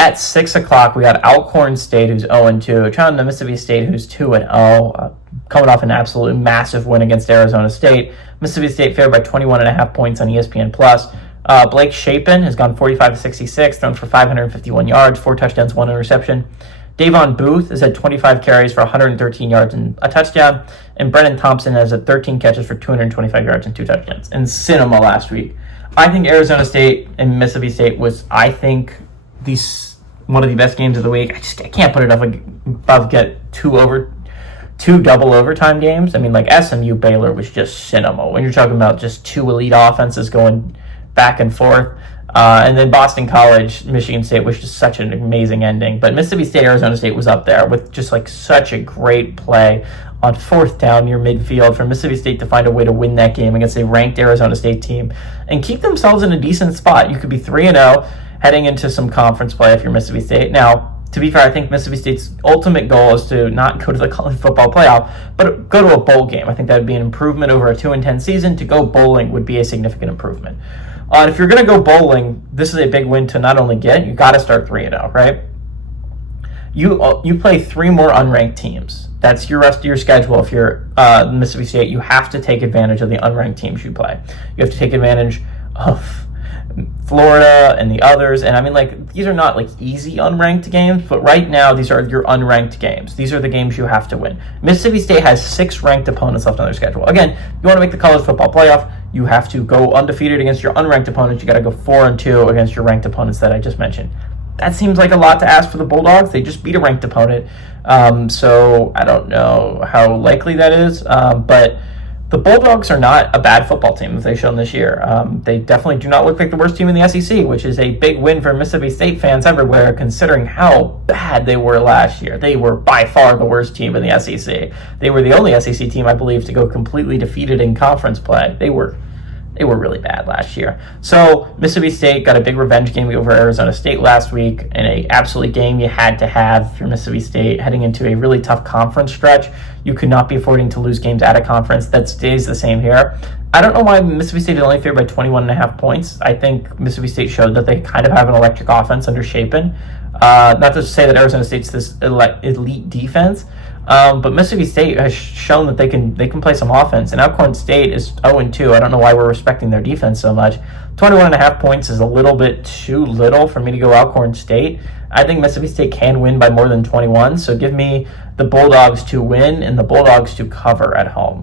At 6 o'clock, we got Alcorn State, who's 0-2, trying to Mississippi State, who's 2-0, coming off an absolutely massive win against Arizona State. Mississippi State favored by 21.5 points on ESPN+. Blake Shapen has gone 45-66, thrown for 551 yards, 4 touchdowns, 1 interception. Davon Booth has had 25 carries for 113 yards and a touchdown. And Brennan Thompson has had 13 catches for 225 yards and 2 touchdowns. And cinema last week. I think Arizona State and Mississippi State was, one of the best games of the week. I can't put it above get two double overtime games. I mean, like SMU Baylor was just cinema. When you're talking about just 2 elite offenses going back and forth. And then Boston College, Michigan State was just such an amazing ending. But Mississippi State, Arizona State was up there with just like such a great play on 4th down near midfield for Mississippi State to find a way to win that game against a ranked Arizona State team and keep themselves in a decent spot. You could be 3-0 heading into some conference play if you're Mississippi State. Now, to be fair, I think Mississippi State's ultimate goal is to not go to the college football playoff, but go to a bowl game. I think that would be an improvement over a 2-10 season. To go bowling would be a significant improvement. If you're going to go bowling, this is a big win to not only get, you got to start 3-0, right? You play 3 more unranked teams. That's your rest of your schedule. If you're Mississippi State, you have to take advantage of the unranked teams you play. You have to take advantage of Florida and the others. And I mean, like, these are not like easy unranked games, but right now these are your unranked games. These are the games you have to win. Mississippi State has 6 ranked opponents left on their schedule. Again, you want to make the college football playoff, you have to go undefeated against your unranked opponents. You got to go 4-2 against your ranked opponents that I just mentioned. That seems like a lot to ask for the Bulldogs. They just beat a ranked opponent. So I don't know how likely that is. But the Bulldogs are not a bad football team, as they've shown this year. They definitely do not look like the worst team in the SEC, which is a big win for Mississippi State fans everywhere, considering how bad they were last year. They were by far the worst team in the SEC. They were the only SEC team, I believe, to go completely defeated in conference play. They were really bad last year. So Mississippi State got a big revenge game over Arizona State last week, and a absolute game you had to have for Mississippi State heading into a really tough conference stretch. You could not be affording to lose games at a conference. That stays the same here. I don't know why Mississippi State is only favored by 21.5 points. I think Mississippi State showed that they kind of have an electric offense under Shapen. Not to say that Arizona State's this elite defense, but Mississippi State has shown that they can play some offense, and Alcorn State is 0-2. I don't know why we're respecting their defense so much. 21.5 points is a little bit too little for me to go Alcorn State. I think Mississippi State can win by more than 21, so give me the Bulldogs to win and the Bulldogs to cover at home.